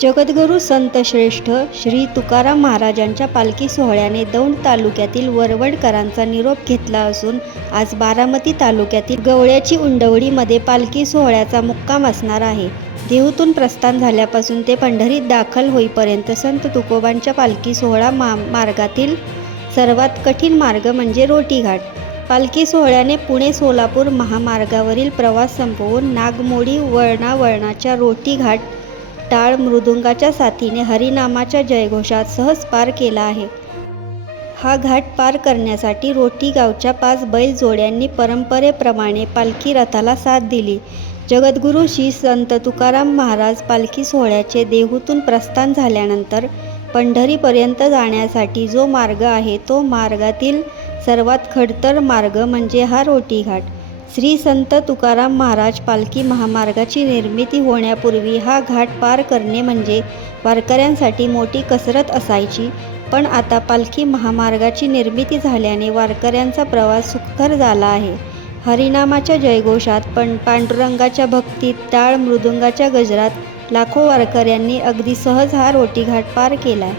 जगद्गुरू संत श्रेष्ठ श्री तुकाराम महाराजांच्या पालखी सोहळ्याने दौंड तालुक्यातील वरवडकरांचा निरोप घेतला असून आज बारामती तालुक्यातील गवळ्याची उंडवडीमध्ये पालखी सोहळ्याचा मुक्काम असणार आहे. देहूतून प्रस्थान झाल्यापासून ते पंढरीत दाखल होईपर्यंत संत तुकोबांच्या पालखी सोहळा मार्गातील सर्वात कठीण मार्ग म्हणजे रोटी घाट. पालखी सोहळ्याने पुणे सोलापूर महामार्गावरील प्रवास संपवून नागमोडी वळणावळणाच्या रोटी घाट टाळ मृदुंगाच्या साथीने हरिनामाच्या जयघोषात सहज पार केला आहे. हा घाट पार करण्यासाठी रोटी गावच्या 5 बैल जोड्यांनी परंपरेप्रमाणे पालखी रथाला साथ दिली. जगद्गुरू श्री संत तुकाराम महाराज पालखी सोहळ्याचे देहूतून प्रस्थान झाल्यानंतर पंढरीपर्यंत जाण्यासाठी जो मार्ग आहे तो मार्गातील सर्वात खडतर मार्ग म्हणजे हा रोटी घाट. श्री संत तुकाराम महाराज पालखी महामार्गाची निर्मिती होण्यापूर्वी हा घाट पार करणे म्हणजे वारकऱ्यांसाठी मोठी कसरत असायची. पण आता पालखी महामार्गाची निर्मिती झाल्याने वारकऱ्यांचा प्रवास सुखकर झाला आहे. हरिनामाच्या जयघोषात पांडुरंगाच्या भक्तीत टाळ मृदुंगाच्या गजरात लाखो वारकऱ्यांनी अगदी सहज हा रोटी घाट पार केलाय.